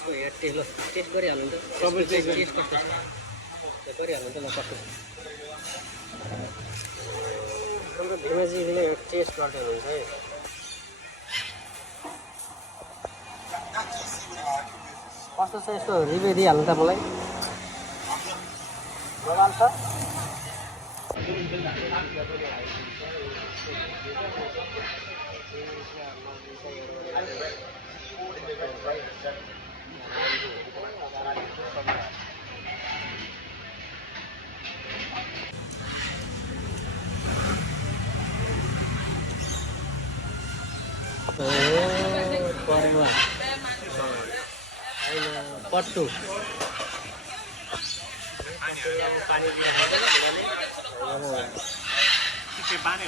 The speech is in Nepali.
टेस्ट गरिहाल्नु त सबै टेस्ट कस्तो छ त्यो गरिहाल्नु त म कस्तो हाम्रो भिमाजीले टेस्ट गर्दै हुन्छ है कस्तो छ यसो रिभ्यू दिइहाल्नु त मलाई मोबाइल छ परेवा पट्टु पानी